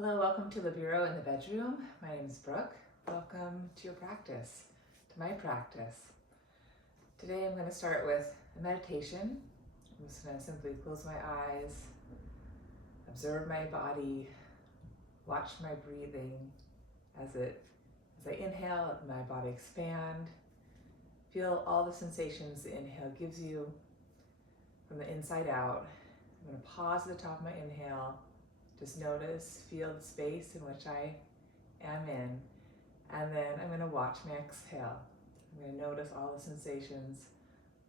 Hello, welcome to Libero in the Bedroom. My name is Brooke. Welcome to your practice, to my practice. Today I'm going to start with a meditation. I'm just going to simply close my eyes, observe my body, watch my breathing as I inhale, let my body expand. Feel all the sensations the inhale gives you from the inside out. I'm going to pause at the top of my inhale. Just notice, feel the space in which I am in, and then I'm going to watch my exhale. I'm going to notice all the sensations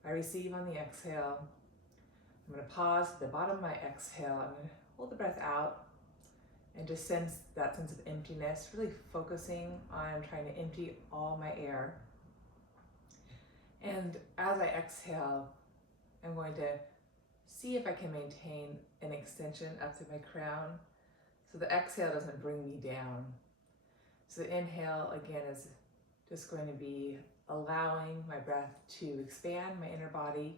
I receive on the exhale. I'm going to pause at the bottom of my exhale. I'm going to hold the breath out and just sense that sense of emptiness, really focusing on trying to empty all my air. And as I exhale, I'm going to see if I can maintain an extension up to my crown so the exhale doesn't bring me down. So the inhale again is just going to be allowing my breath to expand my inner body,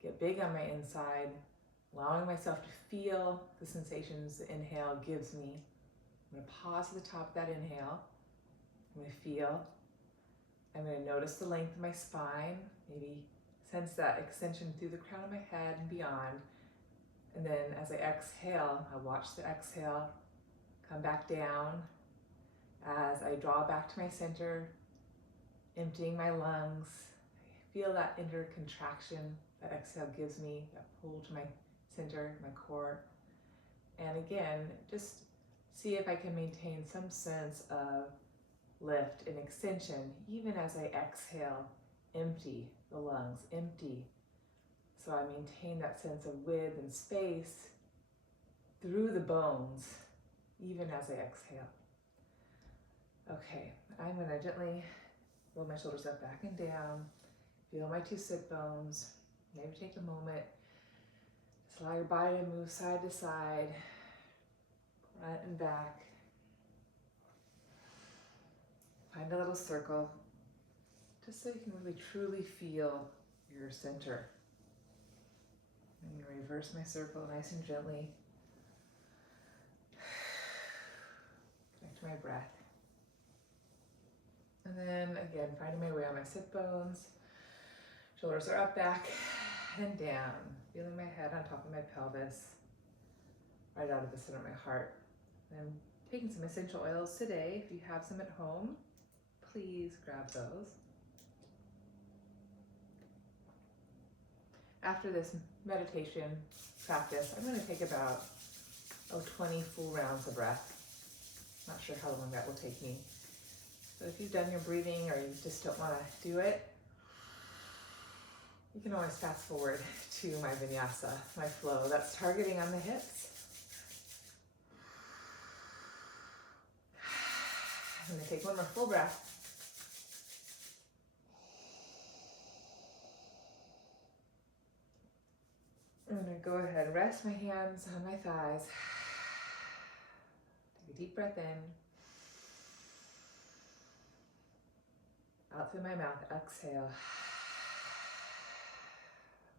get big on my inside, allowing myself to feel the sensations the inhale gives me. I'm going to pause at the top of that inhale. I'm going to feel. I'm going to notice the length of my spine, maybe sense that extension through the crown of my head and beyond. And then as I exhale, I'll watch the exhale come back down as I draw back to my center, emptying my lungs. I feel that inner contraction that exhale gives me, that pull to my center, my core. And again, just see if I can maintain some sense of lift and extension, even as I exhale, empty the lungs, empty. So I maintain that sense of width and space through the bones, even as I exhale. Okay, I'm going to gently roll my shoulders up, back and down. Feel my two sit bones. Maybe take a moment. Just allow your body to move side to side, front and back. Find a little circle, just so you can really truly feel your center. I'm going to reverse my circle nice and gently. Connect to my breath. And then again, finding my way on my sit bones. Shoulders are up, back, and down. Feeling my head on top of my pelvis, right out of the center of my heart. I'm taking some essential oils today. If you have some at home, please grab those. After this meditation practice, I'm going to take about 20 full rounds of breath. Not sure how long that will take me. So if you've done your breathing or you just don't want to do it, you can always fast forward to my vinyasa, my flow. That's targeting on the hips. I'm going to take one more full breath. I'm going to go ahead and rest my hands on my thighs. Take a deep breath in. Out through my mouth, exhale.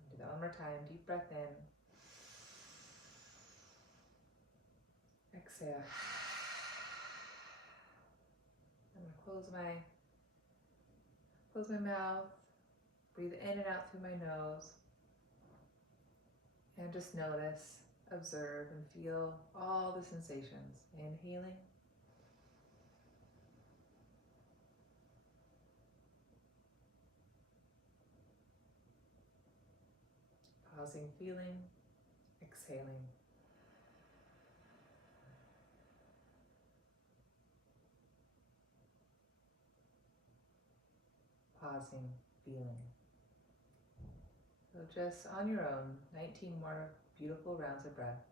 Do that one more time. Deep breath in. Exhale. I'm going to close my mouth. Breathe in and out through my nose. And just notice, observe, and feel all the sensations. Inhaling. Pausing, feeling, exhaling. Pausing, feeling. So just on your own, 19 more beautiful rounds of breath.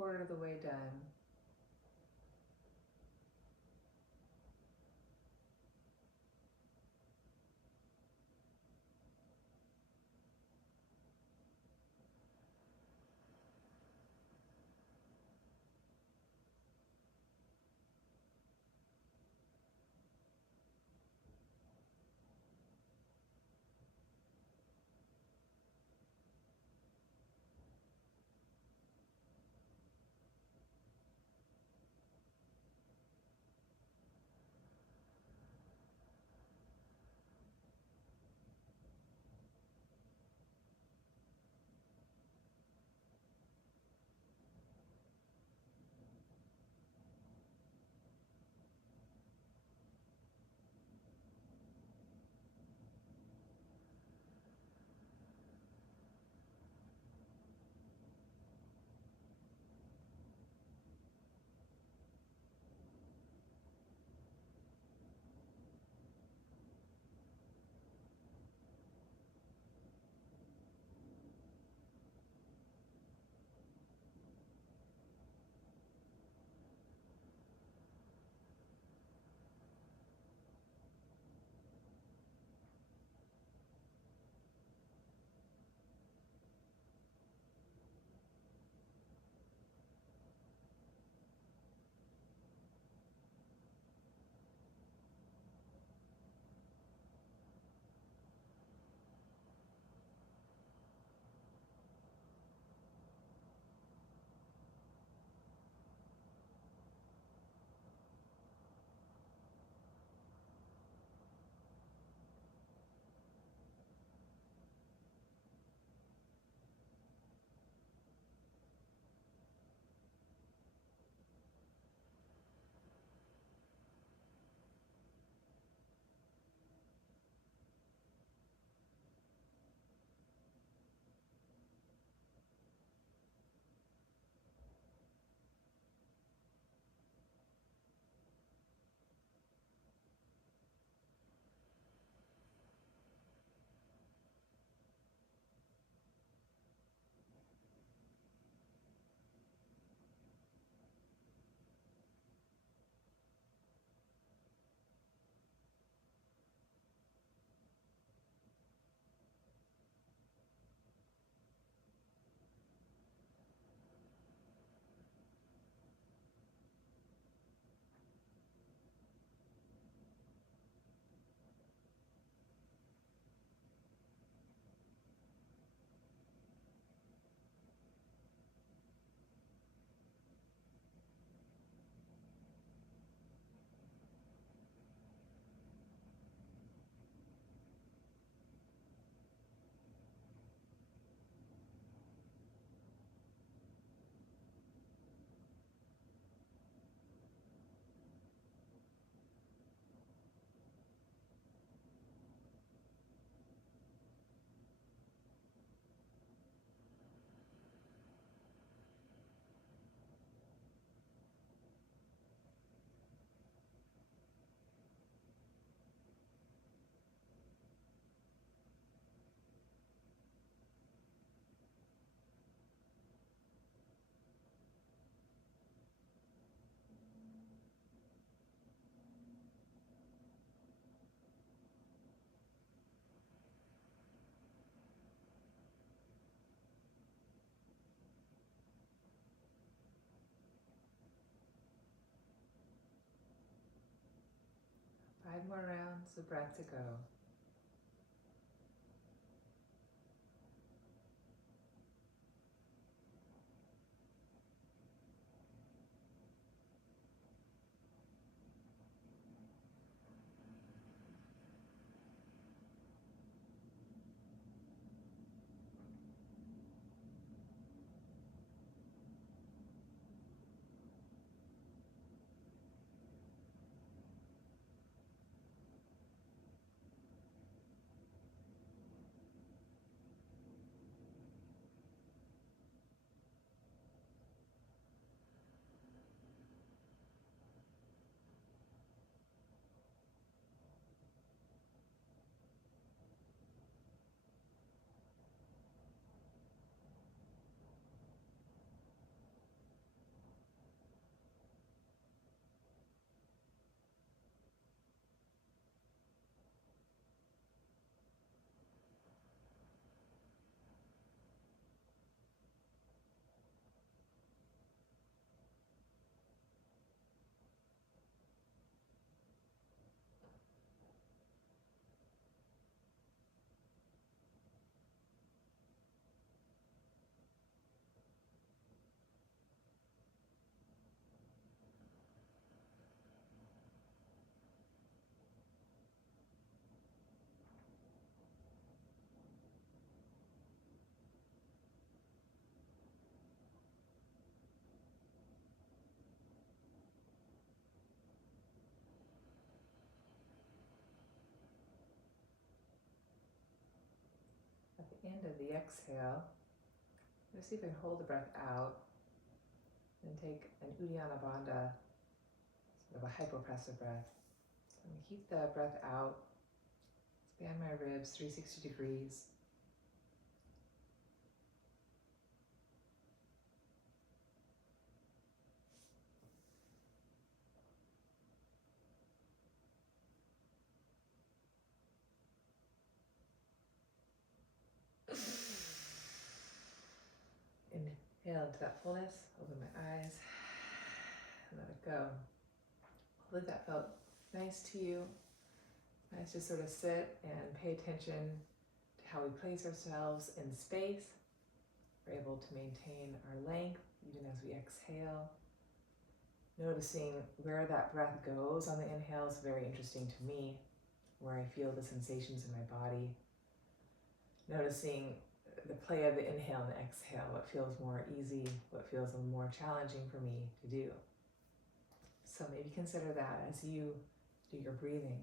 quarter of the way done. Five more rounds of breath to go. end of the exhale, let's see if I can hold the breath out and take an Uddiyana Bandha, sort of a hypopressive breath. I'm going to keep the breath out, expand my ribs 360 degrees. Inhale into that fullness, open my eyes, and let it go. Hopefully that felt nice to you. Nice to sort of sit and pay attention to how we place ourselves in space. We're able to maintain our length even as we exhale. Noticing where that breath goes on the inhale is very interesting to me, where I feel the sensations in my body. Noticing the play of the inhale and the exhale, what feels more easy, what feels more challenging for me to do. So maybe consider that as you do your breathing.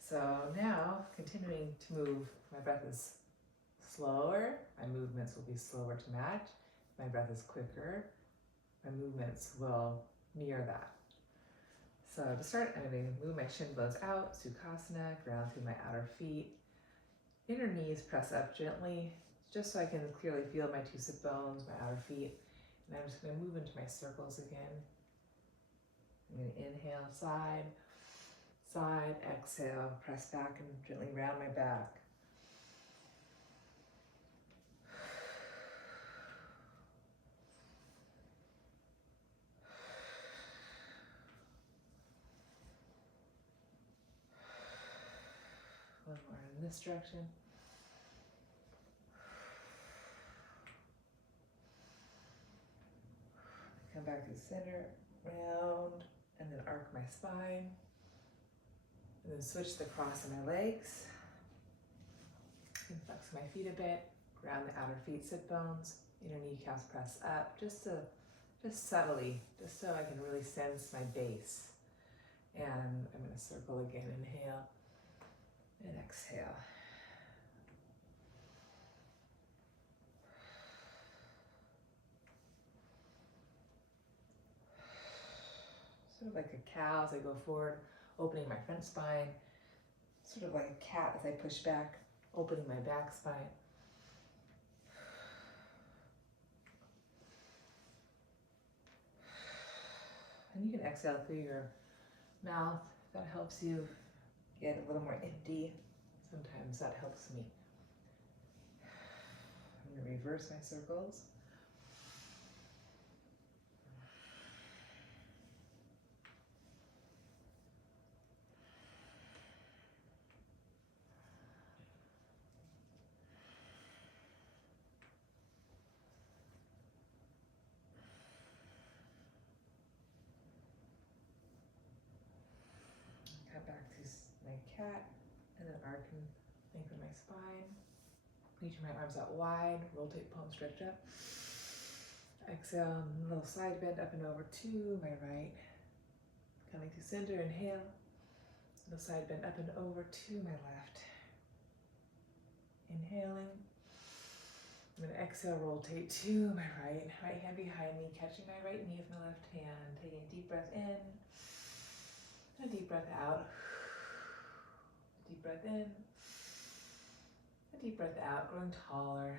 So now, continuing to move, my breath is slower, my movements will be slower to match. My breath is quicker, my movements will mirror that. So to start, I'm going to move my shin bones out, Sukhasana, ground through my outer feet. Inner knees press up gently, just so I can clearly feel my two sit bones, my outer feet. And I'm just going to move into my circles again. I'm going to inhale, side, side, exhale, press back and gently round my back. One more in this direction. Come back to the center, round, and then arc my spine. And then switch the cross of my legs. And flex my feet a bit, ground the outer feet sit bones, inner kneecaps press up, just subtly, just so I can really sense my base. And I'm going to circle again, inhale and exhale. Sort of like a cow as I go forward, opening my front spine. Sort of like a cat as I push back, opening my back spine. And you can exhale through your mouth. That helps you get a little more empty. Sometimes that helps me. I'm going to reverse my circles. Come back to my cat, and then arc and lengthen my spine. Reach my arms out wide, rotate palms stretch up. Exhale, a little side bend up and over to my right. Coming to center, inhale. Little side bend up and over to my left. Inhaling. I'm going to exhale, rotate to my right. Right hand behind me, catching my right knee with my left hand. Taking a deep breath in. A deep breath out. A deep breath in. A deep breath out, growing taller.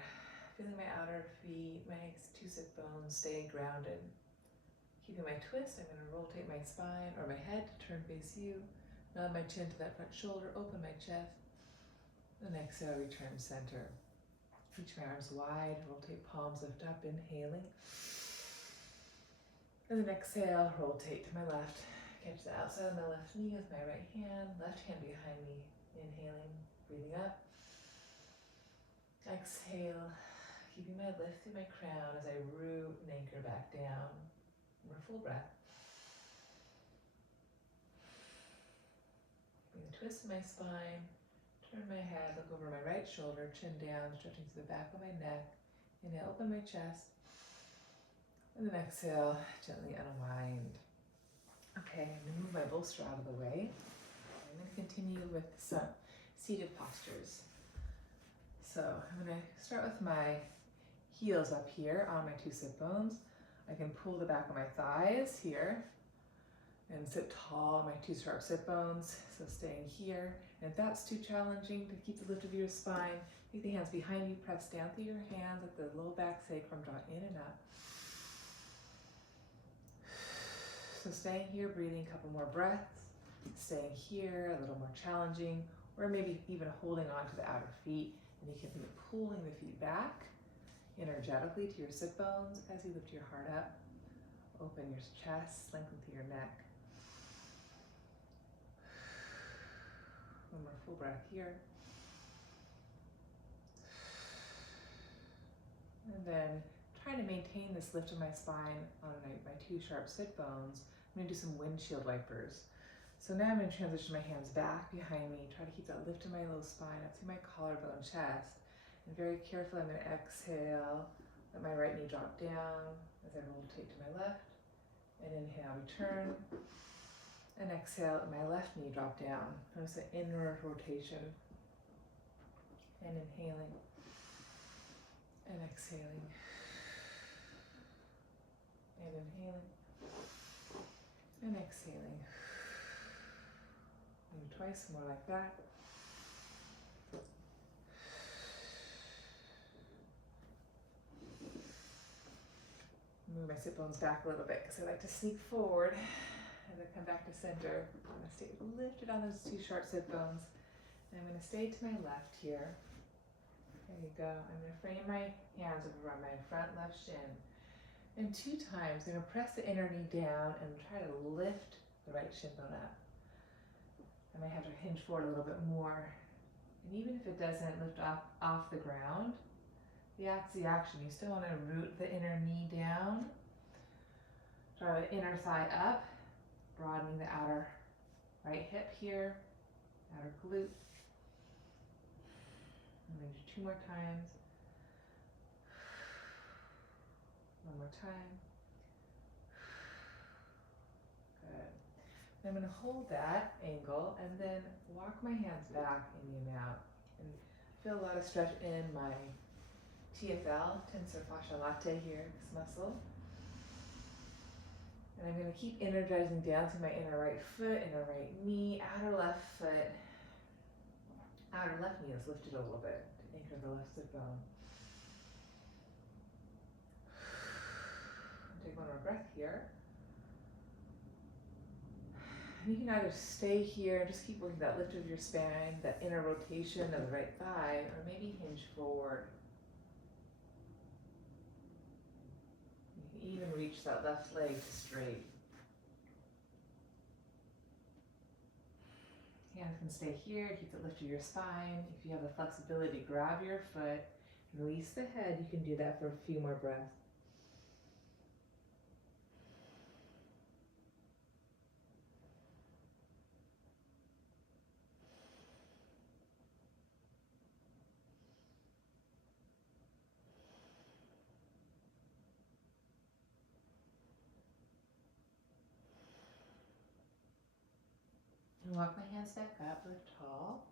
Feeling my outer feet, my two sit bones stay grounded. Keeping my twist, I'm going to rotate my spine or my head to turn face you. Nod my chin to that front shoulder, open my chest. And exhale, return center. Reach my arms wide, rotate palms, lift up, inhaling. And then exhale, rotate to my left. Catch the outside of my left knee with my right hand behind me. Inhaling, breathing up. Exhale, keeping my lift through my crown as I root and anchor back down. More full breath. Bring a twist in my spine. Turn my head, look over my right shoulder, chin down, stretching to the back of my neck. Inhale, open my chest. And then exhale, gently unwind. Okay, I'm going to move my bolster out of the way. I'm going to continue with some seated postures. So I'm going to start with my heels up here on my 2 sit bones. I can pull the back of my thighs here and sit tall on my 2 sharp sit bones. So staying here. And if that's too challenging to keep the lift of your spine, take the hands behind you, press down through your hands, let the low back sacrum draw in and up. So staying here, breathing a couple more breaths, staying here, a little more challenging, or maybe even holding on to the outer feet, and you can be pulling the feet back energetically to your sit bones as you lift your heart up. Open your chest, lengthen through your neck. One more full breath here. And then trying to maintain this lift of my spine on my 2 sharp sit bones. I'm going to do some windshield wipers. So now I'm going to transition my hands back behind me, try to keep that lift of my low spine up through my collarbone, chest. And very carefully I'm going to exhale, let my right knee drop down as I rotate to my left. And inhale, return. And exhale, let my left knee drop down. Notice the inward rotation. And inhaling. And exhaling. And inhaling. And exhaling. And twice more like that. Move my sit bones back a little bit because I like to sneak forward as I come back to center. I'm going to stay lifted on those 2 sharp sit bones. And I'm going to stay to my left here. There you go. I'm going to frame my hands over my front left shin. And 2 times, I'm going to press the inner knee down and try to lift the right shin bone up. I might have to hinge forward a little bit more. And even if it doesn't lift off the ground, that's the action. You still want to root the inner knee down. Draw the inner thigh up, broadening the outer right hip here, outer glute. I'm going to do 2 more times. One more time. Good. I'm going to hold that angle and then walk my hands back in and out. And feel a lot of stretch in my TFL, tensor fascia latae here, this muscle. And I'm going to keep energizing down through my inner right foot, inner right knee, outer left foot. Outer left knee is lifted a little bit to anchor the left sit bone. Take one more breath here. And you can either stay here and just keep working that lift of your spine, that inner rotation of the right thigh, or maybe hinge forward. You can even reach that left leg straight. Hands can stay here, keep the lift of your spine. If you have the flexibility, grab your foot, release the head. You can do that for a few more breaths. And walk my hands back up, lift tall.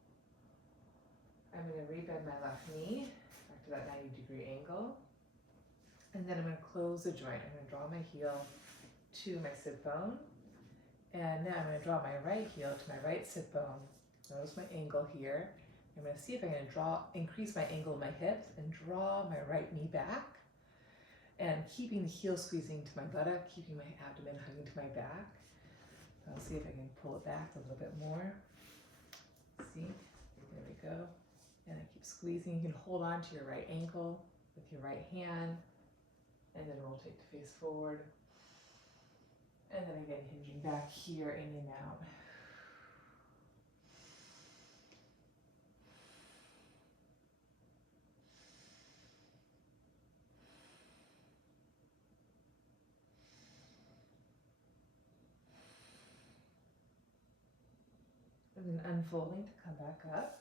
I'm going to rebend my left knee back to that 90-degree angle. And then I'm going to close the joint. I'm going to draw my heel to my sit bone. And now I'm going to draw my right heel to my right sit bone. Notice my angle here. I'm going to see if I can increase my angle of my hips and draw my right knee back. And keeping the heel squeezing to my buttock, keeping my abdomen hugging to my back. I'll see if I can pull it back a little bit more. See? There we go. And I keep squeezing. You can hold on to your right ankle with your right hand. And then rotate to face forward. And then again, hinging back here, in and out. And then unfolding to come back up.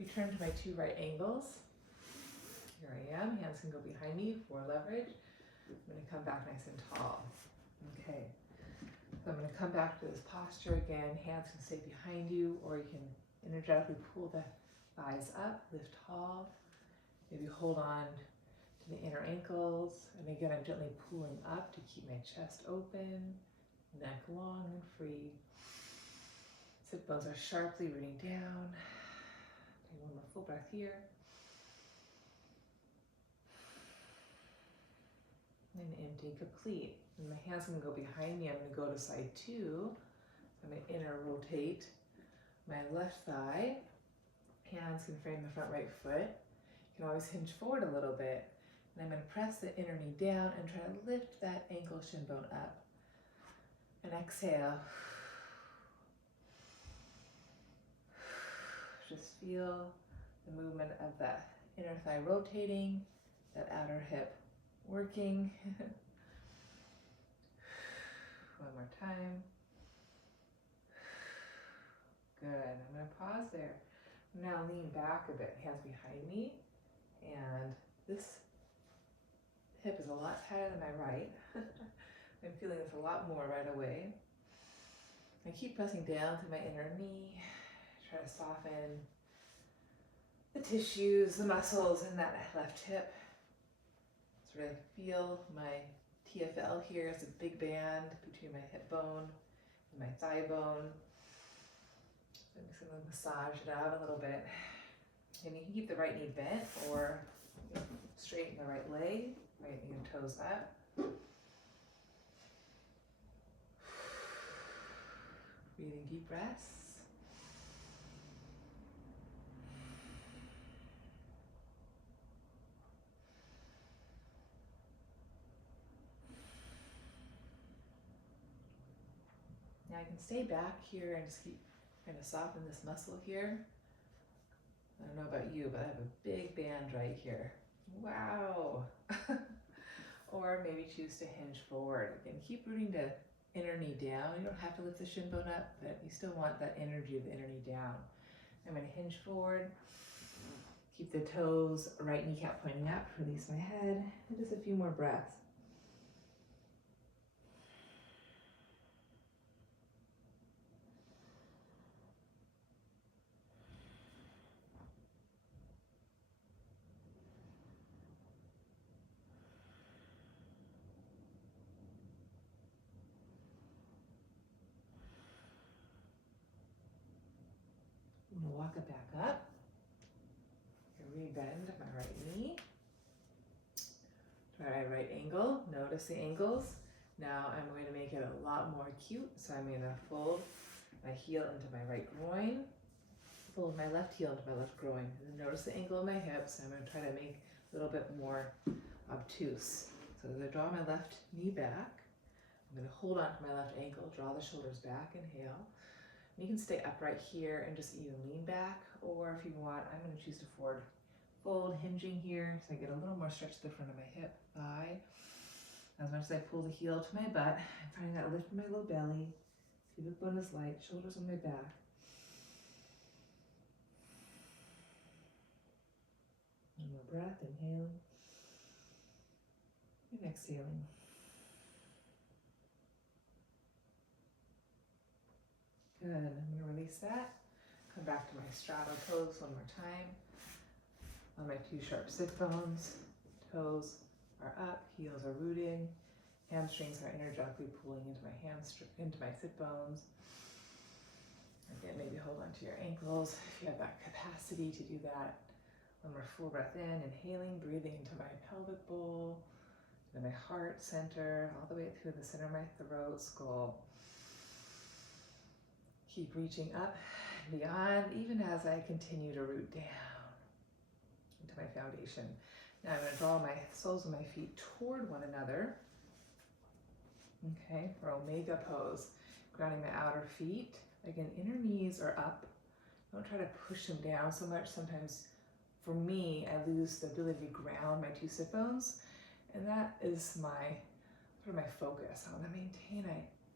Return to my 2 right angles. Here I am, hands can go behind me for leverage. I'm going to come back nice and tall. Okay, so I'm going to come back to this posture again. Hands can stay behind you, or you can energetically pull the Thighs up, lift tall. Maybe hold on to the inner ankles. And again, I'm gently pulling up to keep my chest open, neck long and free. Sit bones are sharply rooting down. Take one more full breath here. And empty, complete. And my hands can go behind me. I'm going to go to side 2. I'm going to inner rotate my left thigh. Hands can frame the front right foot. You can always hinge forward a little bit. And I'm going to press the inner knee down and try to lift that ankle shin bone up. And exhale. Just feel the movement of that inner thigh rotating, that outer hip working. One more time. Good. I'm going to pause there. Now lean back a bit, hands behind me. And this hip is a lot tighter than my right. I'm feeling this a lot more right away. I keep pressing down to my inner knee. Try to soften the tissues, the muscles in that left hip. So really feel my TFL here as a big band between my hip bone and my thigh bone. I'm just going to massage it out a little bit. And you can keep the right knee bent or straighten the right leg, right knee and toes up. Breathing deep breaths. Now I can stay back here and just keep trying to soften this muscle here. I don't know about you, but I have a big band right here. Wow. Or maybe choose to hinge forward. Again, keep rooting the inner knee down. You don't have to lift the shin bone up, but you still want that energy of the inner knee down. I'm going to hinge forward. Keep the toes, right kneecap pointing up. Release my head. And just a few more breaths. I'm going to walk it back up. Rebend my right knee. Try my right ankle. Notice the angles. Now I'm going to make it a lot more acute. So I'm going to fold my heel into my right groin. Fold my left heel into my left groin. And then notice the angle of my hips. I'm going to try to make a little bit more obtuse. So as I draw my left knee back, I'm going to hold on to my left ankle, draw the shoulders back, inhale. You can stay upright here and just even lean back, or if you want, I'm going to choose to forward fold, hinging here, so I get a little more stretch to the front of my hip, thigh. As much as I pull the heel to my butt, I'm finding that lift in my low belly. Pubic bone is light, shoulders on my back. One more breath, inhaling and exhaling. Good, I'm going to release that. Come back to my straddle toes one more time. On my 2 sharp sit bones, toes are up, heels are rooting, hamstrings are energetically pulling into my sit bones. Again, maybe hold on to your ankles if you have that capacity to do that. One more full breath in, inhaling, breathing into my pelvic bowl, to my heart center, all the way through the center of my throat, skull. Keep reaching up and beyond, even as I continue to root down into my foundation. Now I'm going to draw my soles of my feet toward one another. Okay, for Omega pose. Grounding my outer feet. Again, inner knees are up. Don't try to push them down so much. Sometimes, for me, I lose the ability to ground my 2 sit bones. And that is my focus. I want to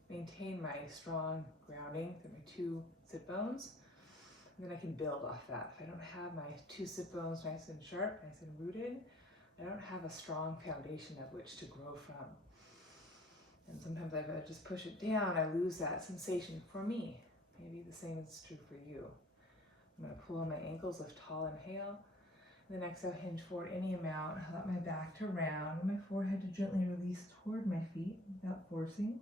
maintain my strong grounding through my 2 sit bones. And then I can build off that. If I don't have my 2 sit bones nice and sharp, nice and rooted, I don't have a strong foundation of which to grow from. And sometimes if I just push it down, I lose that sensation for me. Maybe the same is true for you. I'm going to pull on my ankles, lift tall, inhale. And then exhale, hinge forward any amount. Allow my back to round, my forehead to gently release toward my feet without forcing.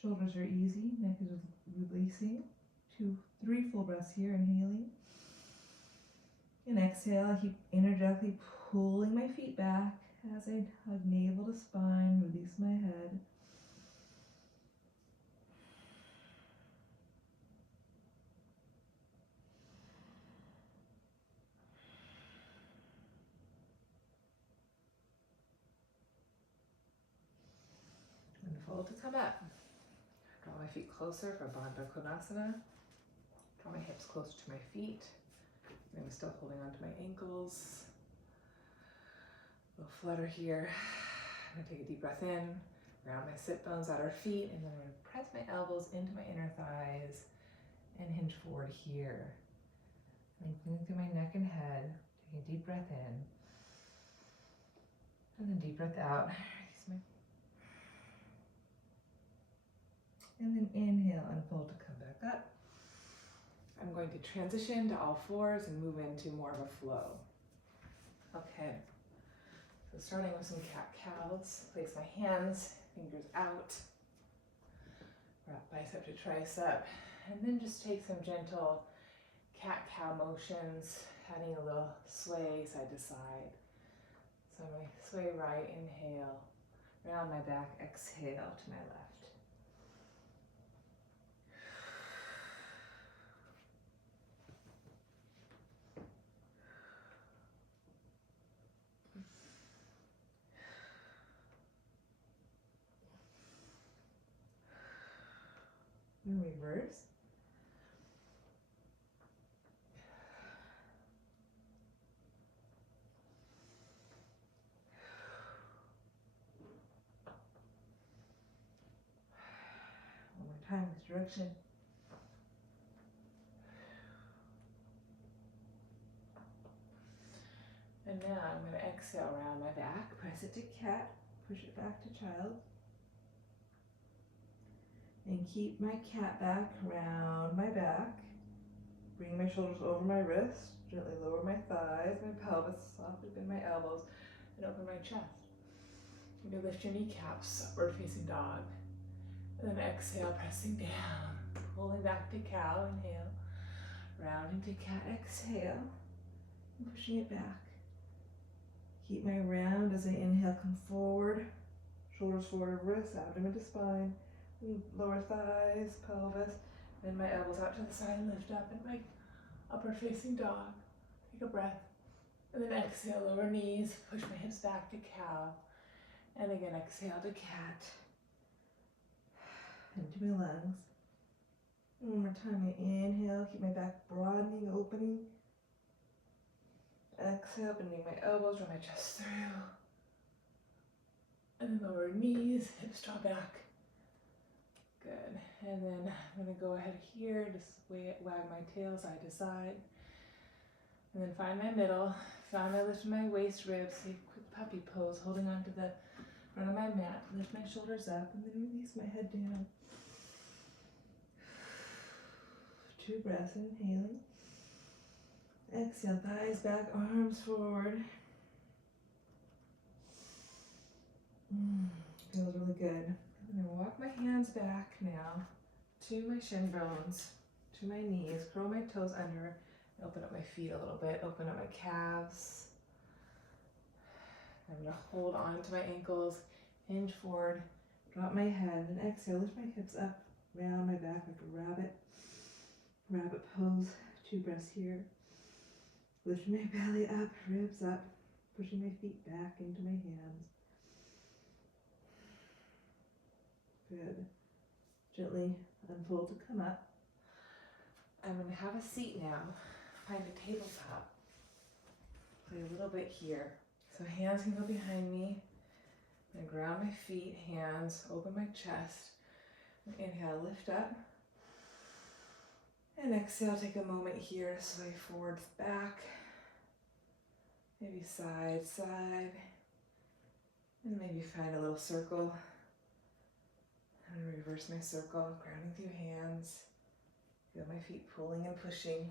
Shoulders are easy, neck is releasing. 2, 3 full breaths here, inhaling. And exhale, I keep energetically pulling my feet back as I hug navel to spine, release my head. And fold to come up. Draw my feet closer for Bandha Konasana. Draw my hips closer to my feet. I'm still holding on to my ankles. A little flutter here. I'm going to take a deep breath in, round my sit bones at our feet, and then I'm going to press my elbows into my inner thighs and hinge forward here. Lengthening through my neck and head. Take a deep breath in. And then deep breath out. And then inhale, unfold to come back up. I'm going to transition to all fours and move into more of a flow. Okay, so starting with some cat-cows, place my hands, fingers out, wrap bicep to tricep, and then just take some gentle cat-cow motions, adding a little sway side to side. So I'm going to sway right, inhale, round my back, exhale to my left. And reverse. One more time, this direction. And now I'm going to exhale around my back, press it to cat, push it back to child. And keep my cat back round my back. Bring my shoulders over my wrists, gently lower my thighs, my pelvis, softly bend my elbows, and open my chest. You may lift your kneecaps, upward facing dog. And then exhale, pressing down, pulling back to cow, inhale. Rounding to cat, exhale, and pushing it back. Keep my round as I inhale, come forward, shoulders forward, wrists, abdomen to spine. Lower thighs, pelvis, bend my elbows out to the side and lift up in my upward facing dog. Take a breath. And then exhale, lower knees, push my hips back to cow. And again, exhale to cat. Into my lungs. One more time, I inhale, keep my back broadening, opening. Exhale, bending my elbows, draw my chest through. And then lower knees, hips draw back. Good, and then I'm going to go ahead here, just wag my tail side to side. And then find my middle, find my lift my waist ribs, see quick puppy pose, holding on to the front of my mat, lift my shoulders up, and then release my head down. 2 breaths, inhaling. Exhale, thighs back, arms forward. Feels really good. I'm going to walk my hands back now to my shin bones, to my knees, curl my toes under, open up my feet a little bit, open up my calves. I'm going to hold on to my ankles, hinge forward, drop my head, and exhale, lift my hips up, round my back like a rabbit. Rabbit pose, 2 breaths here. Lifting my belly up, ribs up, pushing my feet back into my hands. Good. Gently unfold to come up. I'm going to have a seat now. Find a tabletop. Play a little bit here. So hands can go behind me. And ground my feet, hands, open my chest. Inhale, lift up. And exhale, take a moment here, sway forwards, back. Maybe side, side. And maybe find a little circle. And reverse my circle, grounding through hands. Feel my feet pulling and pushing.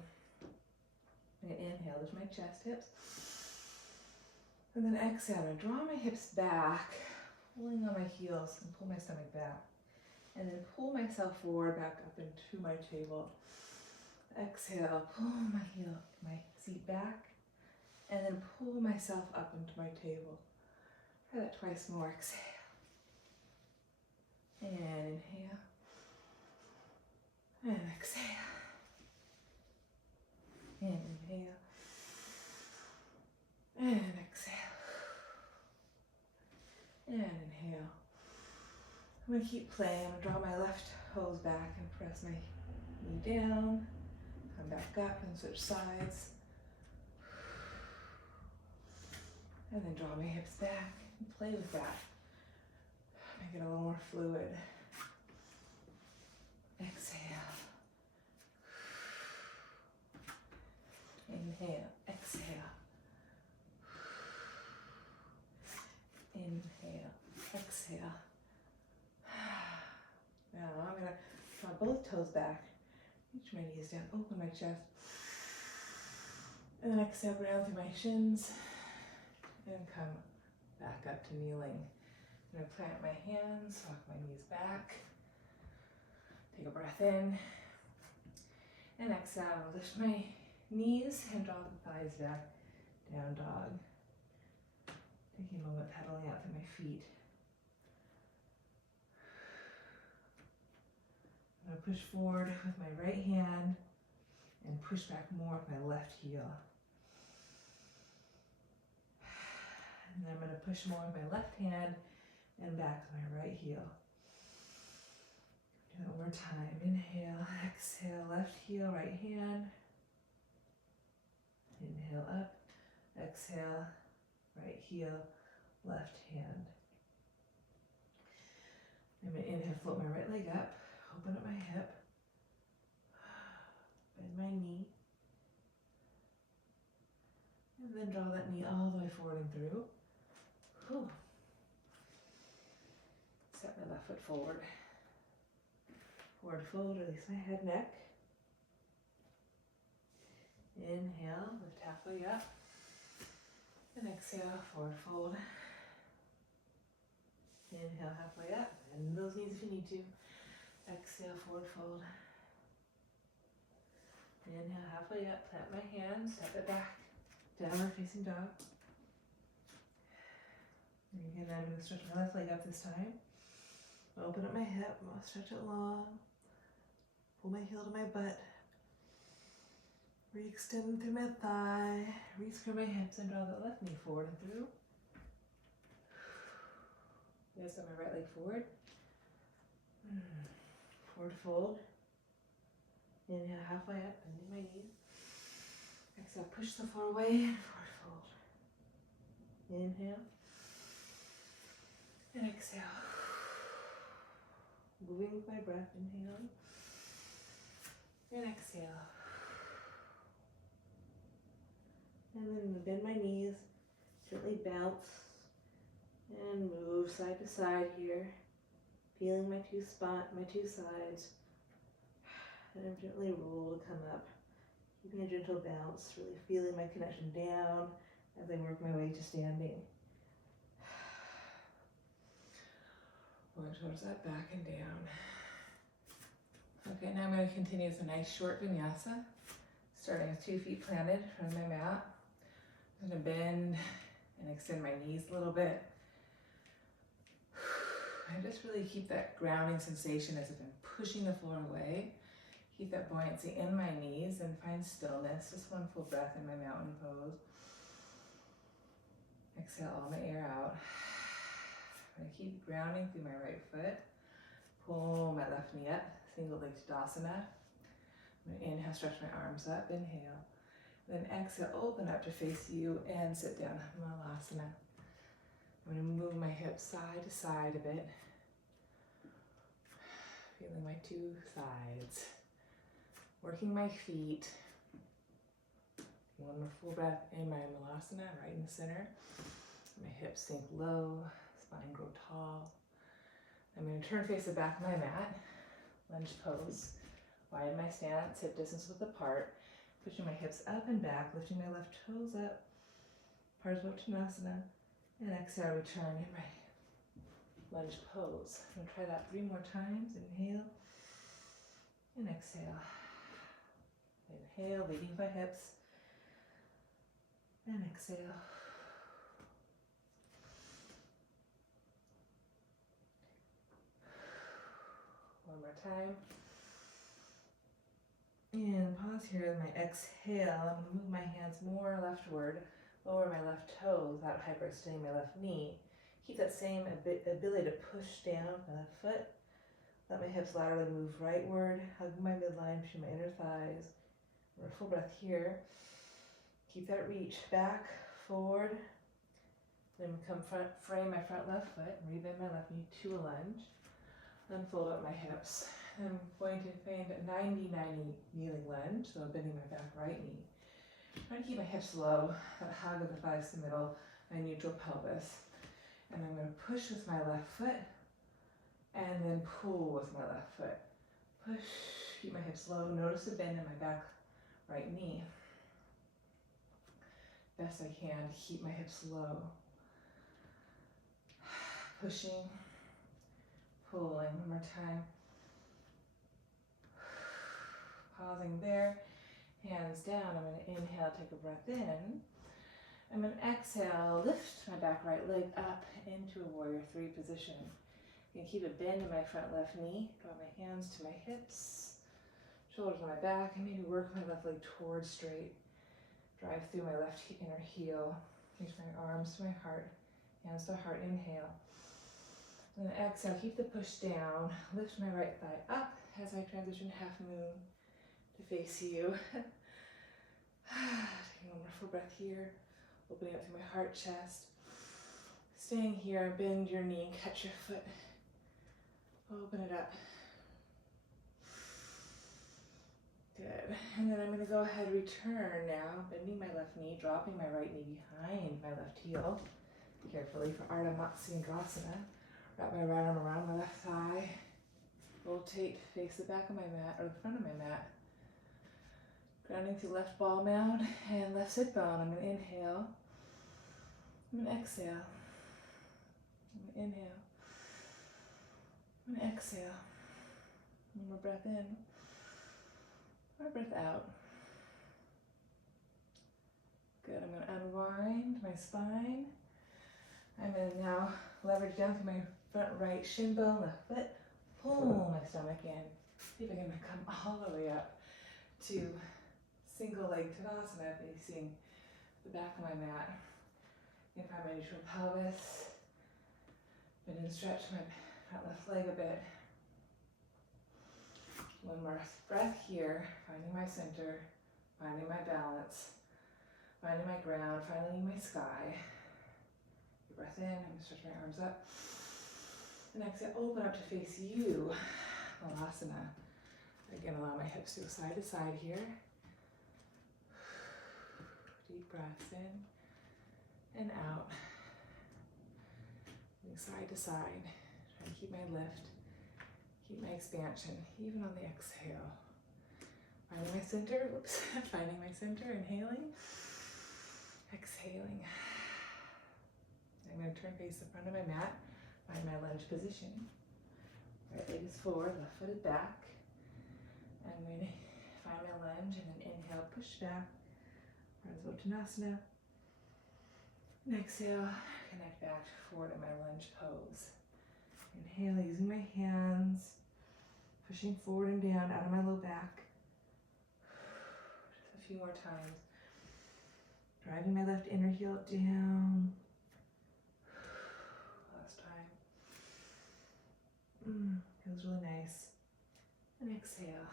I'm going to inhale, there's my chest, hips. And then exhale, I'm going to draw my hips back, pulling on my heels and pull my stomach back. And then pull myself forward, back up into my table. Exhale, pull my seat back, and then pull myself up into my table. Try that twice more. Exhale. And inhale. And exhale. And inhale. And exhale. And inhale. I'm going to keep playing. I'm going to draw my left toes back and press my knee down. Come back up and switch sides. And then draw my hips back and play with that. Make it a little more fluid. Exhale. Inhale. Exhale. Inhale. Exhale. Now I'm going to draw both toes back. Reach my knees down. Open my chest. And then exhale down through my shins. And come back up to kneeling. I'm going to plant my hands, walk my knees back. Take a breath in. And exhale, lift my knees and draw the thighs back. Down dog. Taking a moment pedaling out through my feet. I'm going to push forward with my right hand and push back more with my left heel. And then I'm going to push more with my left hand and back with my right heel. Do that one more time. Inhale, exhale, left heel, right hand. Inhale up, exhale, right heel, left hand. I'm going to inhale, float my right leg up, open up my hip, bend my knee, and then draw that knee all the way forward and through. Whew. Set my left foot forward. Forward fold, release my head, neck. Inhale, lift halfway up. And exhale, forward fold. Inhale, halfway up. Bend those knees if you need to. Exhale, forward fold. Inhale, halfway up. Plant my hands, step it back. Downward facing dog. And again, I'm going to stretch my left leg up this time. Open up my hip, stretch it long. Pull my heel to my butt. Re-extend through my thigh. Re-screw my hips and draw the left knee forward and through. Yes, on my right leg forward. Forward fold. Inhale, halfway up, bending my knees. Exhale, push the floor away and forward fold. Inhale. And exhale. Moving with my breath, inhale. And exhale. And then bend my knees, gently bounce and move side to side here. Feeling my two sides. And then gently roll to come up. Keeping a gentle bounce, really feeling my connection down as I work my way to standing. Going towards that back and down. Okay, now I'm going to continue with a nice short vinyasa. Starting with 2 feet planted in front of my mat. I'm going to bend and extend my knees a little bit. And just really keep that grounding sensation as if I'm pushing the floor away. Keep that buoyancy in my knees and find stillness. Just one full breath in my mountain pose. Exhale all my air out. I'm going to keep grounding through my right foot. Pull my left knee up, single leg Tadasana. I'm going to inhale, stretch my arms up, inhale. Then exhale, open up to face you and sit down, Malasana. I'm going to move my hips side to side a bit. Feeling my 2 sides. Working my feet. One more full breath in my Malasana, right in the center. My hips sink low, spine grow tall. I'm going to turn face the back of my mat, lunge pose. Widen my stance, hip distance width apart. Pushing my hips up and back, lifting my left toes up, Parsvottanasana, and exhale, return in my lunge pose. I'm gonna try that 3 more times. Inhale and exhale. Inhale, leading my hips, and exhale. One more time. And pause here. My exhale, I'm going to move my hands more leftward, lower my left toes without hyperextending my left knee. Keep that same ability to push down my left foot. Let my hips laterally move rightward, hugging my midline between my inner thighs. We're a full breath here. Keep that reach back, forward. Then frame my front left foot, rebend my left knee to a lunge. Unfold up my hips. I'm going to find a 90-90 kneeling lunge, so I'm bending my back right knee. Trying to keep my hips low, that hug of the thighs to the middle, my neutral pelvis. And I'm going to push with my left foot, and then pull with my left foot. Push, keep my hips low. Notice the bend in my back right knee. Best I can to keep my hips low. Pushing, pulling, one more time. Pausing there, hands down. I'm going to inhale, take a breath in. I'm going to exhale, lift my back right leg up into a warrior 3 position. I'm going to keep a bend in my front left knee, draw my hands to my hips, shoulders on my back, and maybe work my left leg towards straight. Drive through my left inner heel, reach my arms to my heart, hands to heart, inhale. And then exhale, keep the push down, lift my right thigh up as I transition half moon to face you. Taking one more full breath here, opening up through my heart, chest. Staying here, bend your knee, catch your foot, open it up. Good. And then I'm going to go ahead, return now, bending my left knee, dropping my right knee behind my left heel. Carefully for Ardha Matsyendrasana. Wrap my right arm around my left thigh. Rotate, face the back of my mat, or the front of my mat. Grounding through left ball mound and left sit bone. I'm going to inhale. I'm going to exhale. I'm going to inhale. I'm going to exhale. One more breath in. One more breath out. Good. I'm going to unwind my spine. I'm going to now leverage down through my front right shin bone, left foot. Pull my stomach in. See if I can come all the way up to single leg Tadasana, facing the back of my mat. You can find my neutral pelvis. Bend and stretch my front left leg a bit. One more breath here, finding my center, finding my balance, finding my ground, finding my sky. Breath in, I'm going to stretch my arms up. And exhale, open up to face you. Balasana. Again, allow my hips to go side to side here. Deep breaths in and out. Moving side to side. Try to keep my lift, keep my expansion, even on the exhale. Finding my center, whoops, finding my center, inhaling, exhaling. I'm going to turn face the front of my mat, find my lunge position. Right leg is forward, left foot is back. I'm going to find my lunge and then inhale, push back. Parsvottanasana. And exhale, connect back forward in my lunge pose. Inhale, using my hands, pushing forward and down out of my low back. Just a few more times. Driving my left inner heel down. Feels really nice. And exhale.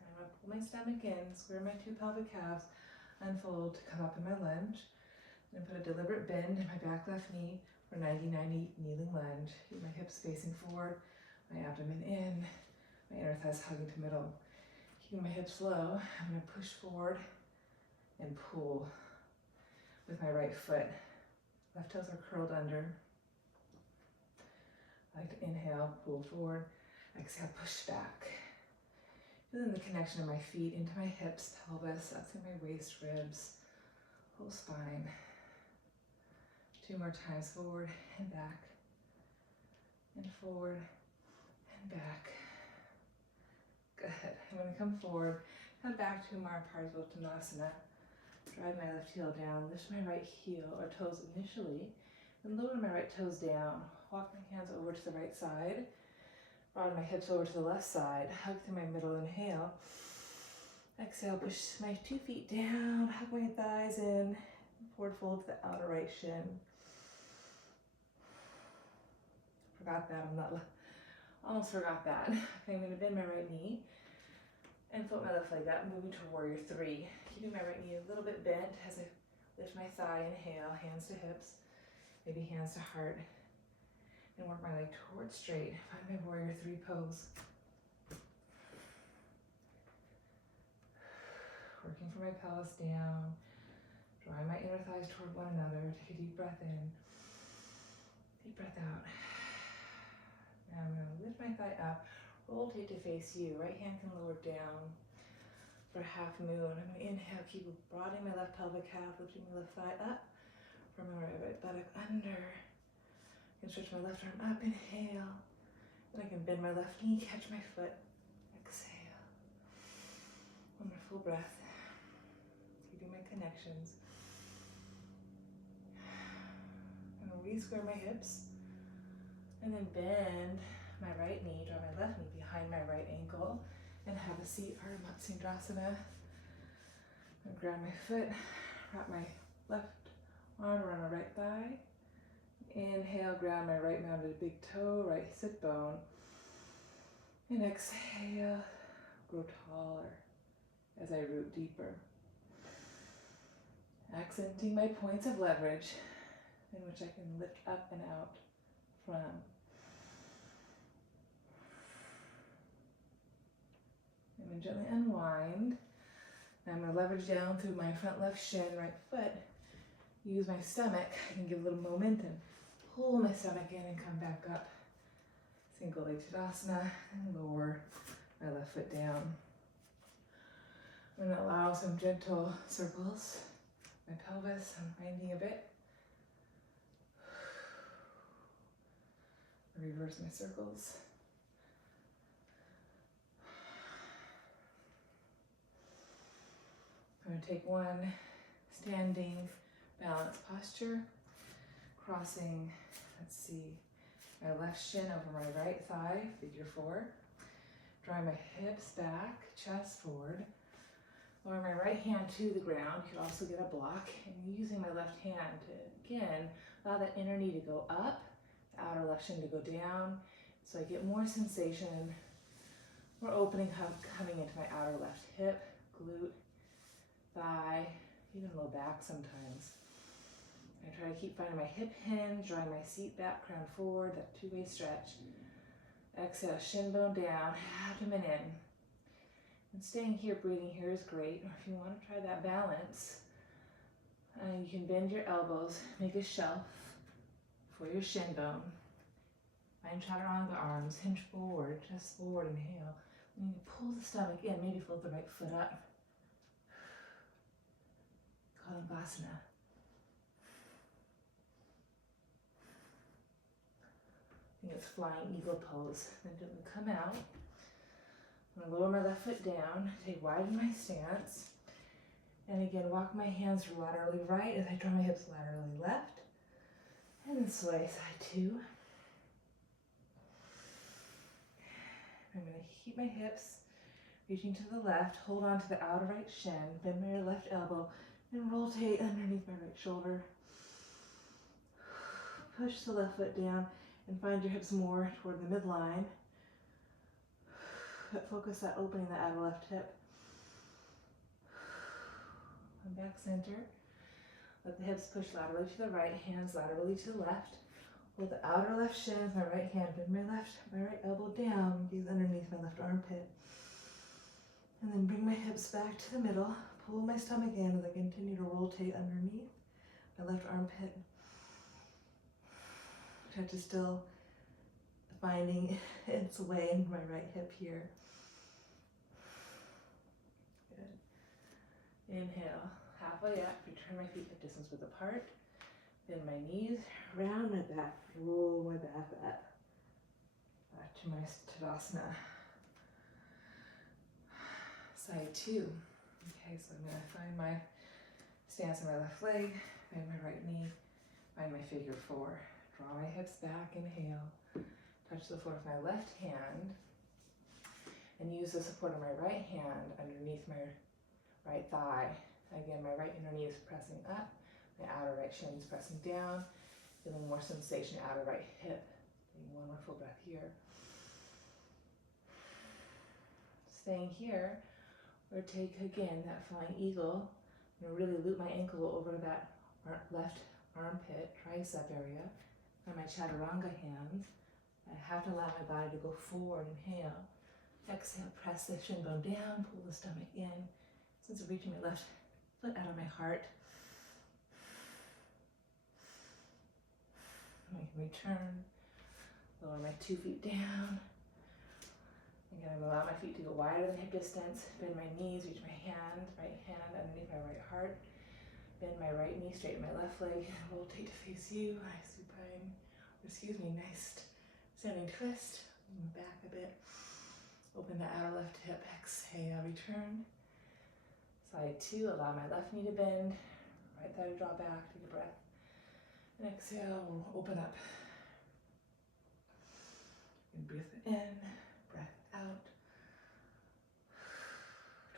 I'm going to pull my stomach in, square my 2 pelvic calves, unfold to come up in my lunge. I'm going to put a deliberate bend in my back left knee for 90-90 kneeling lunge. Keep my hips facing forward, my abdomen in, my inner thighs hugging to middle. Keeping my hips low, I'm going to push forward and pull with my right foot. Left toes are curled under. I like to inhale, pull forward, exhale, push back. Feeling the connection of my feet into my hips, pelvis, up through my waist, ribs, whole spine. 2 more times, forward and back, and forward and back. Good. I'm going to come forward, come back to our Parsvottanasana. Drive my left heel down, lift my right heel or toes initially, and lower my right toes down. Walk my hands over to the right side. Rod my hips over to the left side. Hug through my middle inhale. Exhale, push my 2 feet down, hug my thighs in. Forward fold to the outer right shin. Forgot that, almost forgot that. Okay, I'm going to bend my right knee and fold my left leg up, moving to warrior 3. Keeping my right knee a little bit bent as I lift my thigh, inhale, hands to hips, maybe hands to heart, and work my leg towards straight. Find my warrior 3 pose. Working from my pelvis down, drawing my inner thighs toward one another. Take a deep breath in, deep breath out. Now I'm going to lift my thigh up, rotate to face you. Right hand can lower down for half moon. I'm going to inhale, keep broadening my left pelvic calf, lifting my left thigh up from my right buttock under. I can stretch my left arm up, inhale. And I can bend my left knee, catch my foot, exhale. One more full breath, keeping my connections. I'm going to re-square my hips. And then bend my right knee, draw my left knee behind my right ankle, and have a seat, Ardha Matsyendrasana. And grab my foot, wrap my left arm around my right thigh. Inhale, ground my right mounted big toe, right sit bone. And exhale, grow taller as I root deeper. Accenting my points of leverage in which I can lift up and out from. I'm going to gently unwind. Now I'm going to leverage down through my front left shin, right foot. Use my stomach. I can give a little momentum. Pull my stomach in and come back up. Single leg Tadasana and lower my left foot down. I'm going to allow some gentle circles. My pelvis, unwinding a bit. Reverse my circles. I'm going to take one standing balanced posture, crossing, my left shin over my right thigh, figure 4. Drawing my hips back, chest forward. Lower my right hand to the ground. You could also get a block. And using my left hand to, again, allow that inner knee to go up, the outer left shin to go down. So I get more sensation, more opening coming into my outer left hip, glute, thigh, even low back sometimes. I try to keep finding my hip hinge, drawing my seat back, crown forward, that 2-way stretch. Exhale, shin bone down, abdomen in. And staying here, breathing here is great. Or if you want to try that balance, you can bend your elbows, make a shelf for your shin bone. Find chaturanga arms, hinge forward, chest forward, inhale. And you pull the stomach in, maybe float the right foot up. Kalasana. I think it's flying eagle pose. Then gently come out. I'm going to lower my left foot down, widen my stance. And again, walk my hands laterally right as I draw my hips laterally left. And then sway side 2. I'm going to keep my hips reaching to the left, hold on to the outer right shin, bend my left elbow, and rotate underneath my right shoulder. Push the left foot down and find your hips more toward the midline. But focus on opening the outer left hip. And back center. Let the hips push laterally to the right, hands laterally to the left. Hold the outer left shin with my right hand, bend my right elbow down, gaze underneath my left armpit. And then bring my hips back to the middle, pull my stomach in as I continue to rotate underneath my left armpit. Touch is still finding its way into my right hip here. Inhale, halfway up, return my feet hip distance width apart. Bend my knees, round my back, roll my back up. Back to my Tadasana. Side 2. Okay, so I'm going to find my stance on my left leg, find my right knee, find my figure 4. Draw my hips back, inhale. Touch the floor with my left hand and use the support of my right hand underneath my right thigh. Again, my right inner knee is pressing up, my outer right shin is pressing down, feeling more sensation outer right hip. Taking one more full breath here. Staying here, or take again that flying eagle. I'm going to really loop my ankle over that left armpit, tricep area, and my chaturanga hands. I have to allow my body to go forward. Inhale. Exhale, press the shin bone down, pull the stomach in. Since I'm reaching my left foot out of my heart. I can return, lower my 2 feet down. Again, I'm going to allow my feet to go wider than hip distance. Bend my knees, reach my hand, right hand underneath my right heart. Bend my right knee, straighten my left leg, rotate to face you. Nice supine, nice standing twist. Move back a bit. Open the outer left hip, exhale, return. Side 2, allow my left knee to bend, right thigh to draw back, take a breath. And exhale, we'll open up. And breathe in, breath out.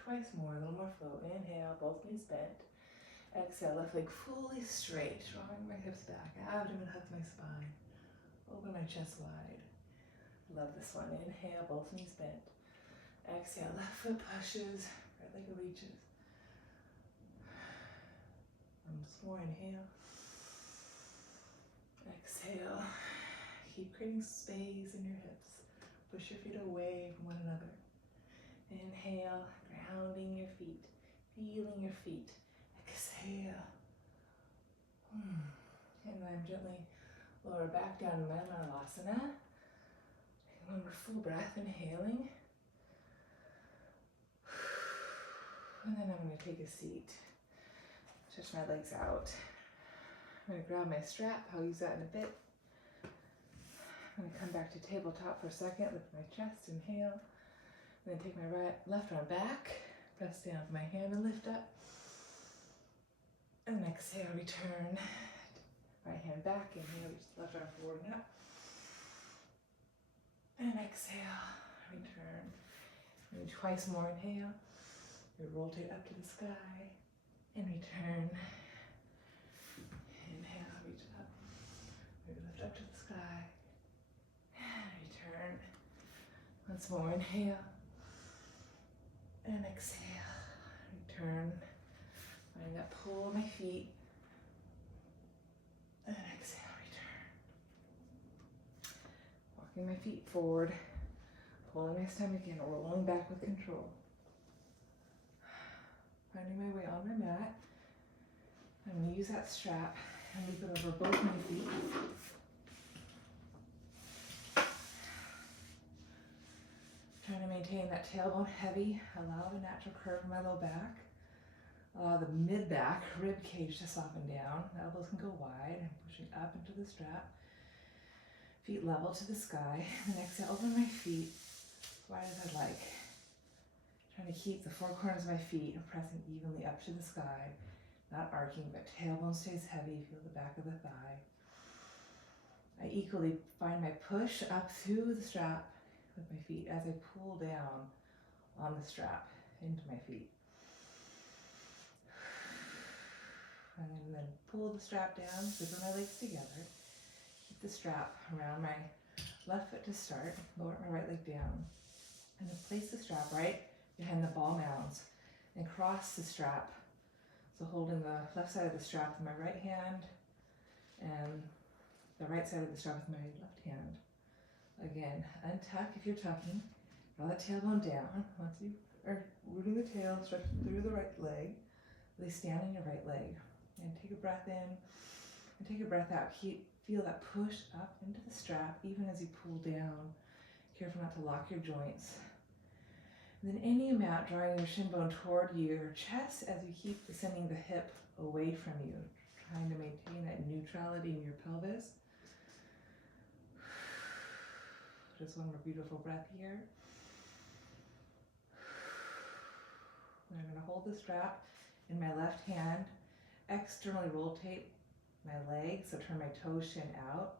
Twice more, a little more flow. Inhale, both knees bent. Exhale, left leg fully straight, drawing my hips back. Abdomen hugs my spine. Open my chest wide. Love this one. Inhale, both knees bent. Exhale, left foot pushes, right leg reaches. Once more, inhale. Exhale. Keep creating space in your hips. Push your feet away from one another. Inhale, grounding your feet, feeling your feet. Exhale. And then gently lower back down to Manasana. One more full breath, inhaling. And then I'm going to take a seat. Stretch my legs out. I'm going to grab my strap. I'll use that in a bit. I'm going to come back to tabletop for a second. Lift my chest, inhale. And then take my left arm back. Press down with my hand and lift up. And exhale, return. Right hand back, inhale, reach the left arm forward and up. And exhale, return. And twice more, inhale. You rotate up to the sky and return. Inhale, reach up. Maybe lift up to the sky and return. Once more, inhale and exhale. Return. Find that pull of my feet and exhale, return. Walking my feet forward, pulling my stomach in, rolling back with control. Finding my way on my mat. I'm going to use that strap and loop it over both my feet. Trying to maintain that tailbone heavy. Allow the natural curve in my low back. Allow the mid-back rib cage to soften down. The elbows can go wide. I'm pushing up into the strap. Feet level to the sky. And exhale, open my feet as wide as I'd like. Trying to keep the four corners of my feet and pressing evenly up to the sky. Not arcing, but tailbone stays heavy. Feel the back of the thigh. I equally find my push up through the strap with my feet as I pull down on the strap into my feet. And then pull the strap down, zipper my legs together. Keep the strap around my left foot to start. Lower my right leg down. And then place the strap right behind the ball mounds and cross the strap. So holding the left side of the strap with my right hand and the right side of the strap with my left hand. Again, untuck if you're tucking. Draw that tailbone down. Once you are rooting the tail, stretch through the right leg. Really stand on your right leg. And take a breath in and take a breath out. Feel that push up into the strap even as you pull down. Careful not to lock your joints. And then any amount, drawing your shin bone toward your chest as you keep sending the hip away from you, trying to maintain that neutrality in your pelvis. Just one more beautiful breath here. And I'm going to hold the strap in my left hand, externally rotate my leg, so turn my toe shin out,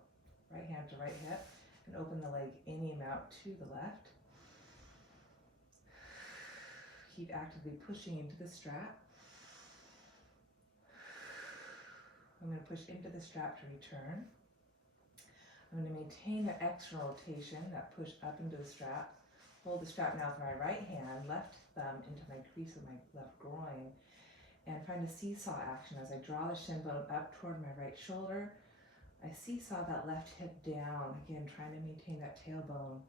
right hand to right hip, and open the leg any amount to the left. Keep actively pushing into the strap. I'm going to push into the strap to return. I'm going to maintain that external rotation, that push up into the strap. Hold the strap now with my right hand, left thumb into my crease of my left groin, and find a seesaw action as I draw the shin bone up toward my right shoulder. I seesaw that left hip down, again trying to maintain that tailbone.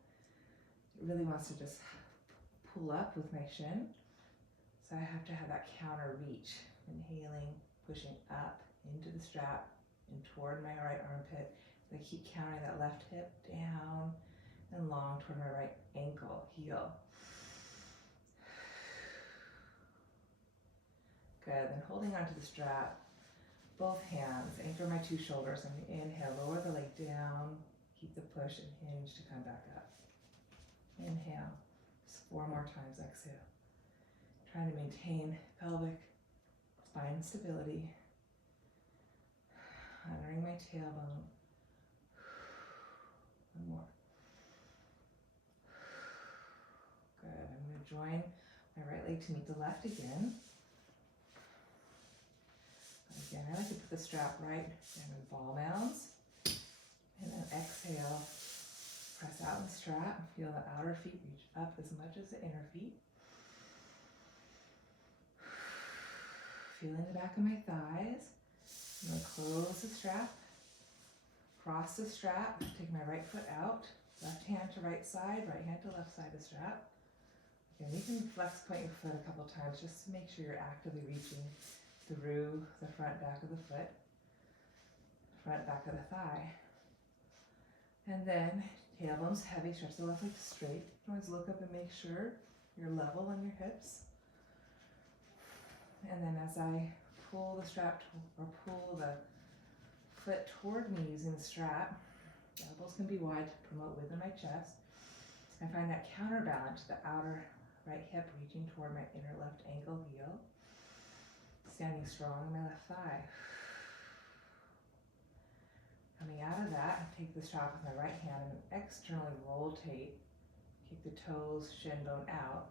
It really wants to just pull up with my shin, so I have to have that counter reach. Inhaling, pushing up into the strap and toward my right armpit. I keep counting that left hip down and long toward my right ankle, heel. Good, then holding onto the strap, both hands, anchor my two shoulders. I'm going to inhale, lower the leg down, keep the push and hinge to come back up. Inhale, just 4 more times, exhale. Trying to maintain pelvic spine stability, honoring my tailbone. 1 more. Good, I'm going to join my right leg to meet the left again. Again, I like to put the strap right down in ball mounds. And then exhale, press out the strap. Feel the outer feet reach up as much as the inner feet. Feeling the back of my thighs. I'm going to close the strap. Cross the strap. Take my right foot out. Left hand to right side, right hand to left side of the strap. And you can flex point your foot a couple times just to make sure you're actively reaching through the front back of the foot, front back of the thigh. And then tailbone's heavy, stretch the left leg straight. You can always look up and make sure you're level on your hips. And then as I pull the strap or pull the foot toward me using the strap, the elbows can be wide to promote width in my chest. I find that counterbalance, the outer right hip reaching toward my inner left ankle heel. Standing strong in my left thigh. Coming out of that, I take the strap with my right hand and externally rotate. Kick the toes, shin bone out.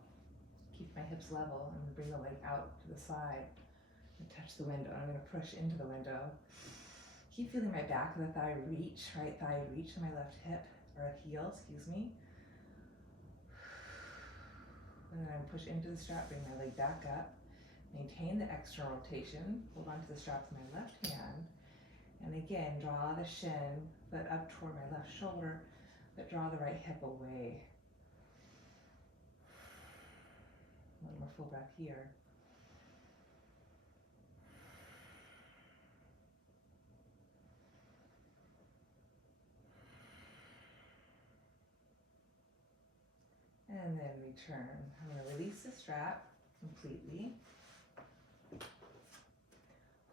Keep my hips level and bring the leg out to the side and touch the window. I'm going to push into the window. Keep feeling my back of the thigh reach, right thigh reach to my left hip, or heel, excuse me. And then I push into the strap, bring my leg back up. Maintain the external rotation, hold on to the strap with my left hand, and again, draw the shin, foot up toward my left shoulder, but draw the right hip away. 1 more full breath here. And then return. I'm going to release the strap completely.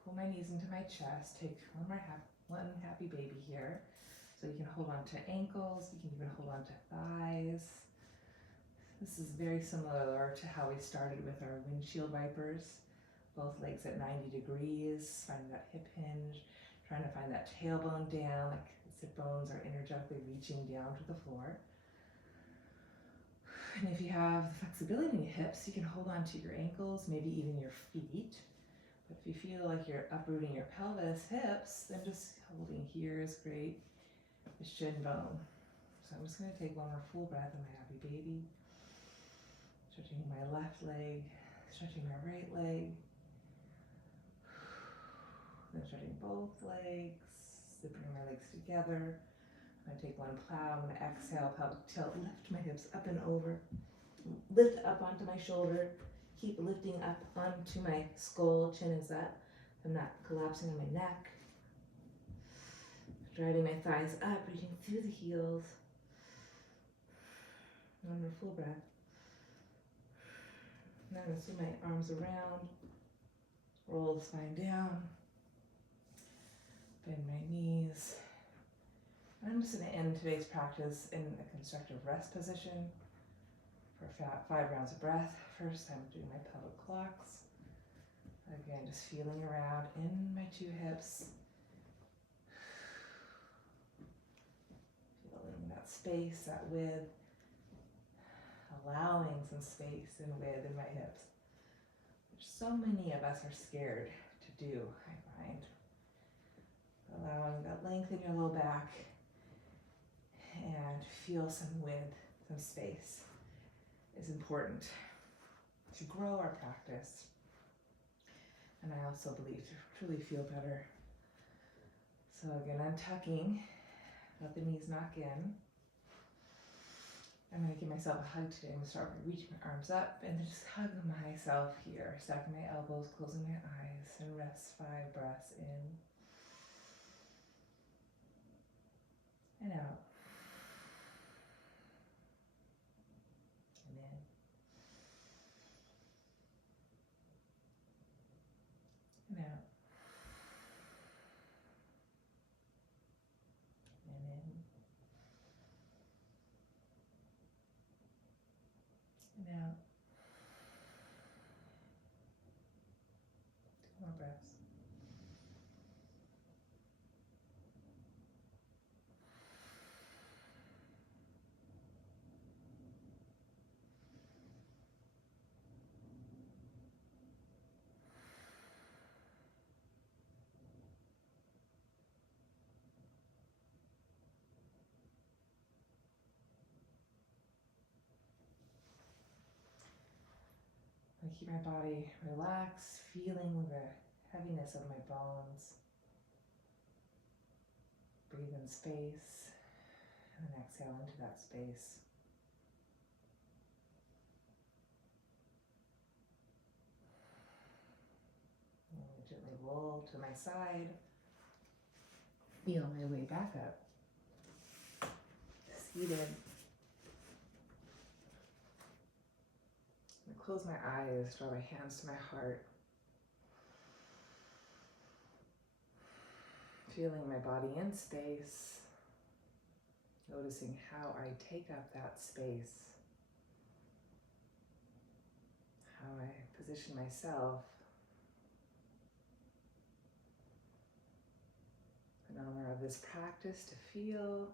Pull my knees into my chest. Take one happy baby here. So you can hold on to ankles. You can even hold on to thighs. This is very similar to how we started with our windshield wipers. Both legs at 90 degrees. Finding that hip hinge. Trying to find that tailbone down. Like the sit bones are energetically reaching down to the floor. And if you have the flexibility in your hips, you can hold on to your ankles, maybe even your feet. But if you feel like you're uprooting your pelvis, hips, then just holding here is great. The shin bone. So I'm just going to take 1 more full breath of my happy baby. Stretching my left leg, stretching my right leg. Then stretching both legs, zipping my legs together. I'm going to take 1 plow. I'm going to exhale, pelvic tilt, lift my hips up and over. Lift up onto my shoulder. Keep lifting up onto my skull. Chin is up. I'm not collapsing on my neck. Driving my thighs up, reaching through the heels. 1 more full breath. And then I'm going to swing my arms around, roll the spine down, bend my knees. And I'm just going to end today's practice in a constructive rest position for 5 rounds of breath. First, I'm doing my pelvic clocks. Again, just feeling around in my 2 hips. Feeling that space, that width. Allowing some space and width in my hips, which so many of us are scared to do, I find. Allowing that length in your low back and feel some width, some space is important to grow our practice. And I also believe to truly feel better. So again, untucking, let the knees knock in. I'm going to give myself a hug today. I'm going to start by reaching my arms up and then just hug myself here. Stacking my elbows, closing my eyes, and rest 5 breaths in and out. And in. And out. And in. And out. 2 more breaths. I keep my body relaxed, feeling the heaviness of my bones. Breathe in space, and then exhale into that space. And gently roll to my side. Feel my way back up. Seated. I close my eyes, draw my hands to my heart. Feeling my body in space. Noticing how I take up that space. How I position myself. In honor of this practice, to feel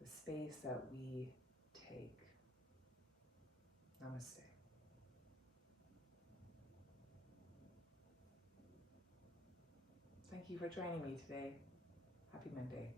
the space that we take. Namaste. Thank you for joining me today. Happy Monday.